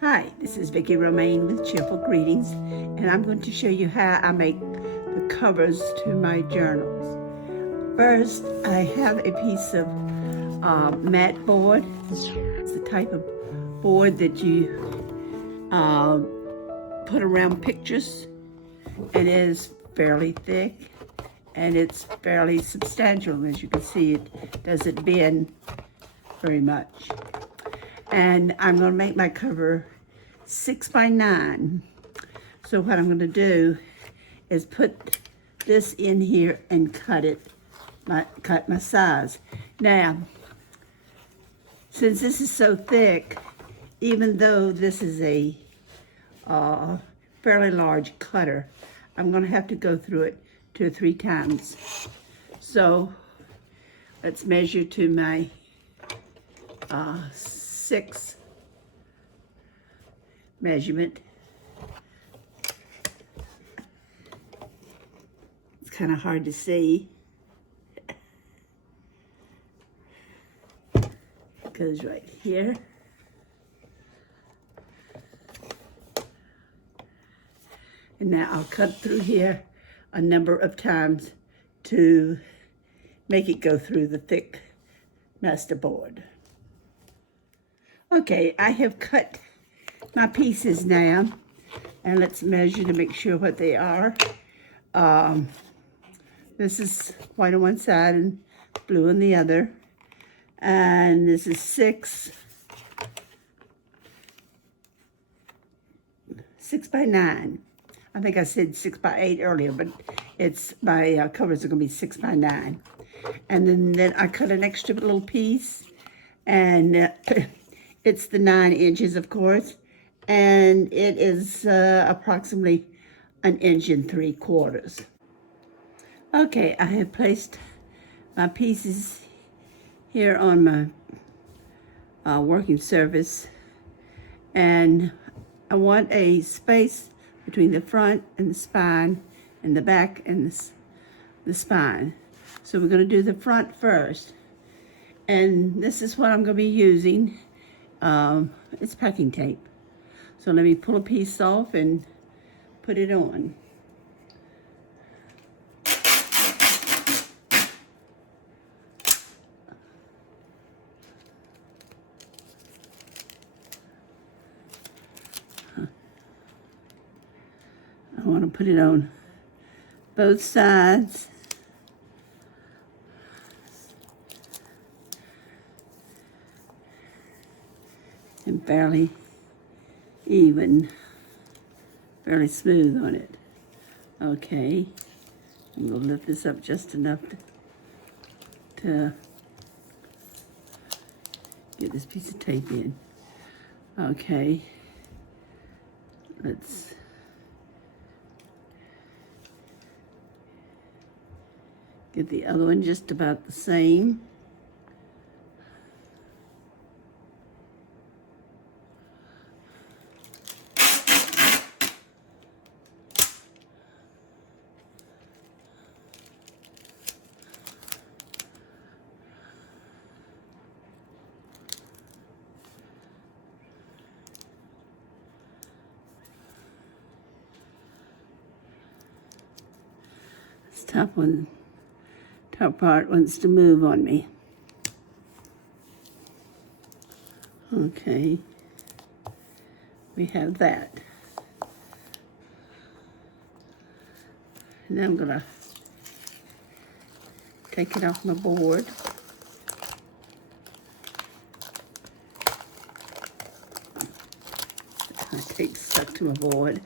Hi, this is Vicki Romaine with Cheerful Greetings, and I'm going to show you how I make the covers to my journals. First, I have a piece of Matboard. It's the type of board that you put around pictures. It is fairly thick and it's fairly substantial. As you can see, it doesn't bend very much. And I'm going to make my cover 6 by 9. So what I'm going to do is put this in here and cut my size. Now, since this is so thick, even though this is a fairly large cutter, I'm going to have to go through it 2 or 3 times. So let's measure to my 6 measurement. It's kind of hard to see. It goes right here. And now I'll cut through here a number of times to make it go through the thick masterboard. Okay, I have cut my pieces now, and let's measure to make sure what they are. This is white on one side and blue on the other, and this is 6 by 9. I think I said 6 by 8 earlier, but it's my covers are going to be 6 by 9. And then I cut an extra little piece, and it's the 9 inches, of course, and it is approximately 1 3/4 inches. Okay, I have placed my pieces here on my working surface, and I want a space between the front and the spine and the back and the spine. So we're going to do the front first, and this is what I'm going to be using. It's packing tape. So let me pull a piece off and put it on. I want to put it on both sides. And fairly even, fairly smooth on it. Okay, I'm going to lift this up just enough to get this piece of tape in. Okay, let's get the other one just about the same. This top part wants to move on me. Okay, we have that. Now I'm gonna take it off my board. My tape stuck to my board.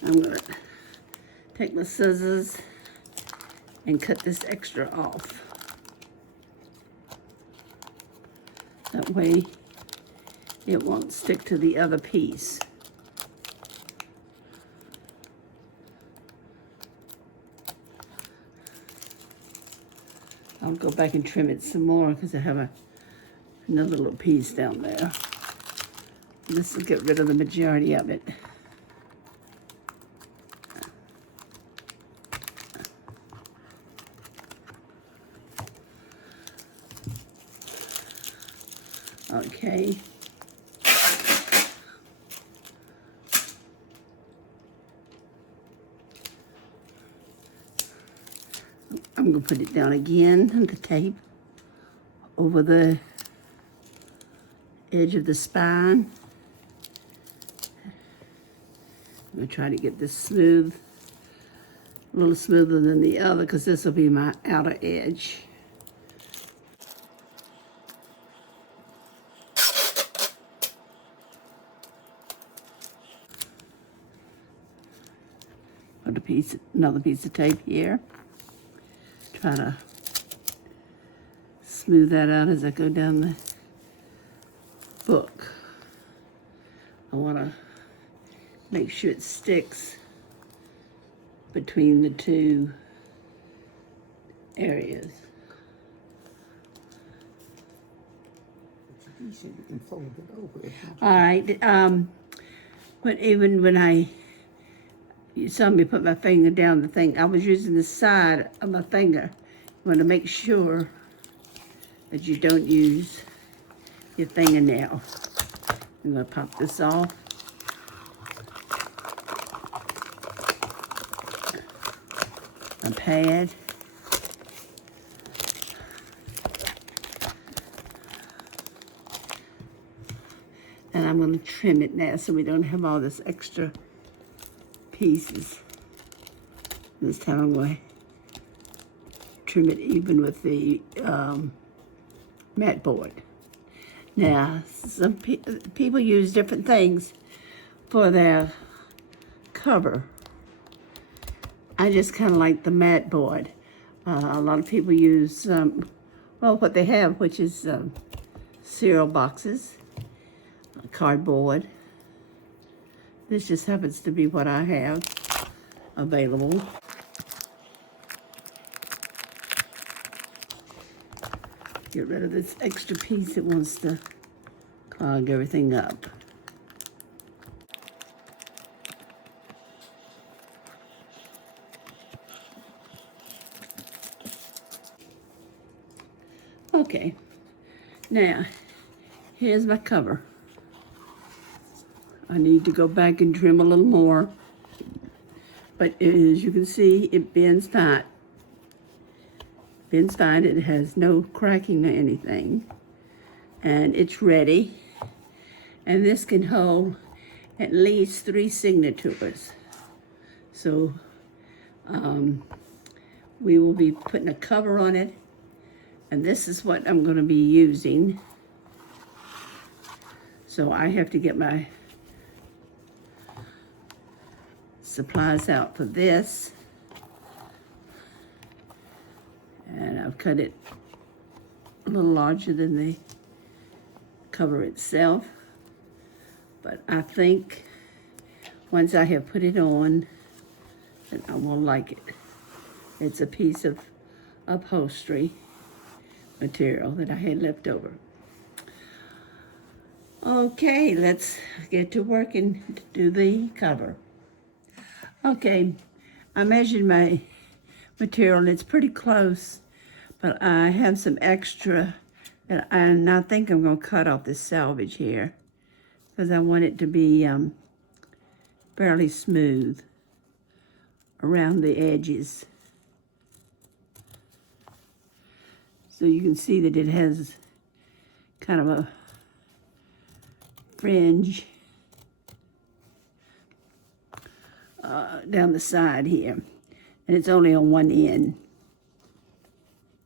I'm going to take my scissors and cut this extra off. That way it won't stick to the other piece. I'll go back and trim it some more because I have another little piece down there. This will get rid of the majority of it. Okay. I'm going to put it down again on the tape over the edge of the spine. I'm going to try to get this smooth, a little smoother than the other, because this will be my outer edge. Put another piece of tape here. Try to smooth that out as I go down the book. I want to make sure it sticks between the two areas. You said you can fold it over. All right. But even when you saw me put my finger down the thing, I was using the side of my finger. You want to make sure that you don't use your fingernail. I'm going to pop this off. A pad. And I'm going to trim it now so we don't have all this extra pieces. This time I'm going to trim it even with the Matboard. Now, some people use different things for their cover. I just kind of like the Matboard. A lot of people use, well, what they have, which is cereal boxes, cardboard. This just happens to be what I have available. Get rid of this extra piece that wants to clog everything up. Okay, now here's my cover. I need to go back and trim a little more, but as you can see, it bends fine. Bends fine. It has no cracking or anything, and it's ready. And this can hold at least 3 signatures. So we will be putting a cover on it, and this is what I'm going to be using. So I have to get my supplies out for this, and I've cut it a little larger than the cover itself, but I think once I have put it on, then I will like it. It's a piece of upholstery material that I had left over. Okay, let's get to work and do the cover. Okay, I measured my material and it's pretty close, but I have some extra, and I think I'm going to cut off this selvage here because I want it to be fairly smooth around the edges. So you can see that it has kind of a fringe down the side here, and it's only on one end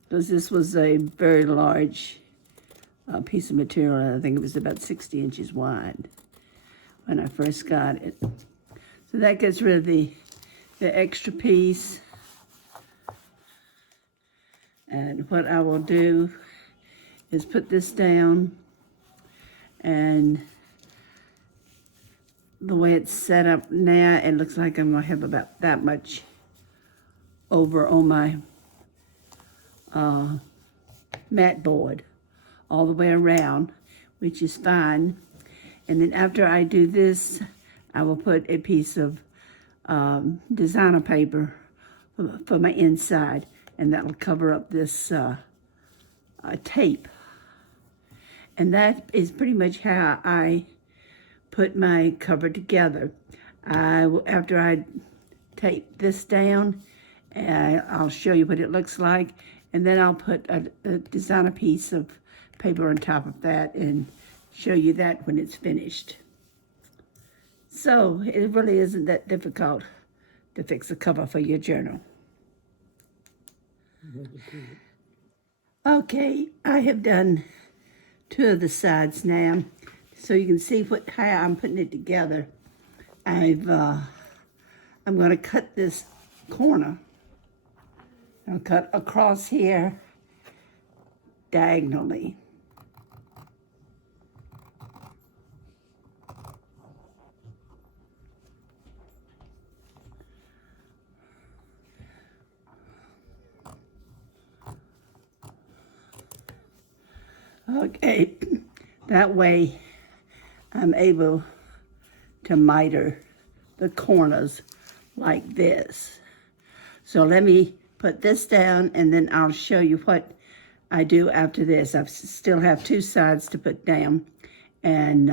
because this was a very large piece of material. I think it was about 60 inches wide when I first got it. So that gets rid of the extra piece. And what I will do is put this down, and the way it's set up now, it looks like I'm gonna have about that much over on my Matboard all the way around, which is fine. And then after I do this, I will put a piece of designer paper for my inside, and that will cover up this tape. And that is pretty much how I put my cover together. After I tape this down, I'll show you what it looks like, and then I'll put design a piece of paper on top of that and show you that when it's finished. So it really isn't that difficult to fix a cover for your journal. Okay, I have done 2 of the sides now, so you can see how I'm putting it together. I'm going to cut this corner. I'll cut across here diagonally. Okay, that way I'm able to miter the corners like this. So let me put this down and then I'll show you what I do after this. I still have 2 sides to put down, and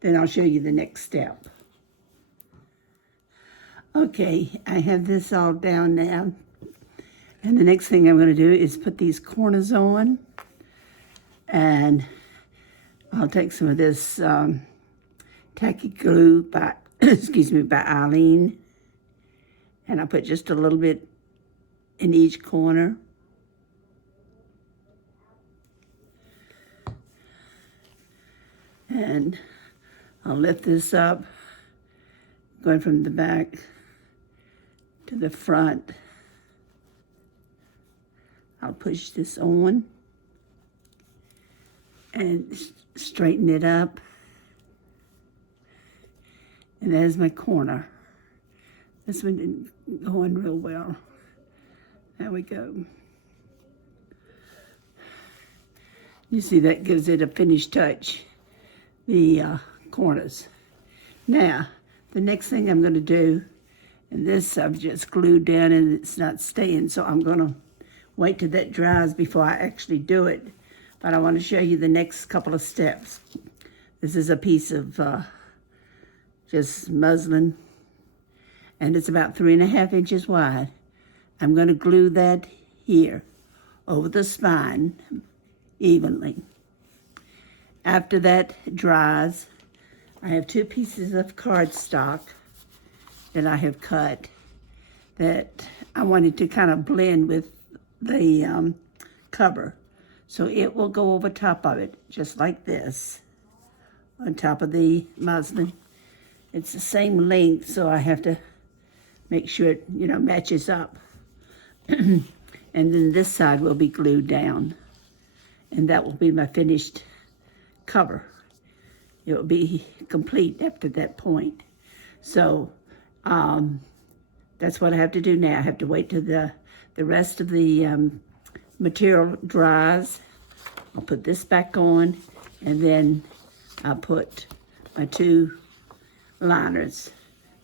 then I'll show you the next step. Okay, I have this all down now, and the next thing I'm going to do is put these corners on, and I'll take some of this Tacky glue by excuse me, by Aleene, and I'll put just a little bit in each corner. And I'll lift this up, going from the back to the front. I'll push this on and straighten it up. And there's my corner. This one didn't go on real well. There we go. You see, that gives it a finished touch, the corners. Now, the next thing I'm going to do, and this I've just glued down and it's not staying, so I'm going to wait till that dries before I actually do it. But I want to show you the next couple of steps. This is a piece of just muslin, and it's about 3.5 inches wide. I'm going to glue that here over the spine evenly. After that dries, I have 2 pieces of cardstock that I have cut that I wanted to kind of blend with the cover. So it will go over top of it, just like this, on top of the muslin. It's the same length, so I have to make sure it, matches up. And then this side will be glued down, and that will be my finished cover. It will be complete after that point. So that's what I have to do now. I have to wait till the rest of the material dries. I'll put this back on, and then I'll put my 2 liners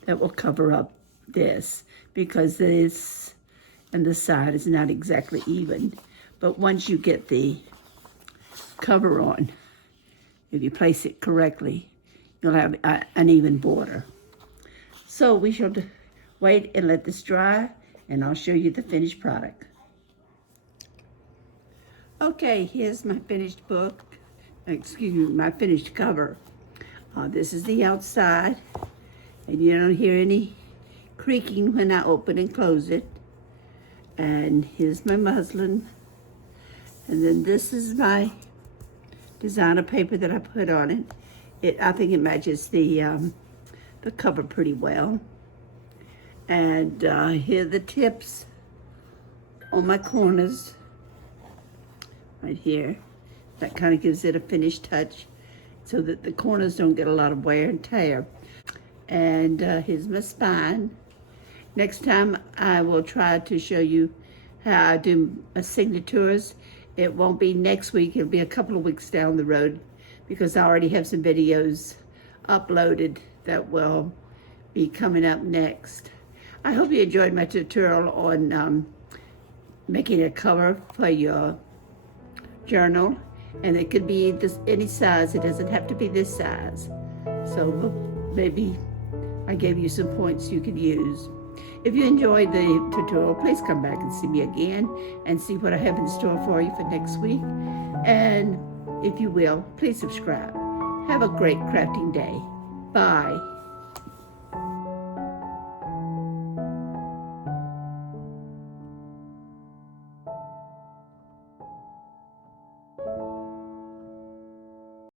that will cover up this, because this and the side is not exactly even. But once you get the cover on, if you place it correctly, you'll have an even border. So we shall wait and let this dry, and I'll show you the finished product. Okay, here's my finished book. Excuse me, my finished cover. This is the outside, and you don't hear any creaking when I open and close it. And here's my muslin. And then this is my designer paper that I put on it. I think it matches the cover pretty well. And here are the tips on my corners, right here. That kind of gives it a finished touch, so that the corners don't get a lot of wear and tear. And here's my spine. Next time I will try to show you how I do my signatures. It won't be next week, it'll be a couple of weeks down the road, because I already have some videos uploaded that will be coming up next. I hope you enjoyed my tutorial on making a cover for your journal. And it could be this any size. It doesn't have to be this size. So maybe I gave you some points you could use. If you enjoyed the tutorial, please come back and see me again and see what I have in store for you for next week. And if you will, please subscribe. Have a great crafting day. Bye.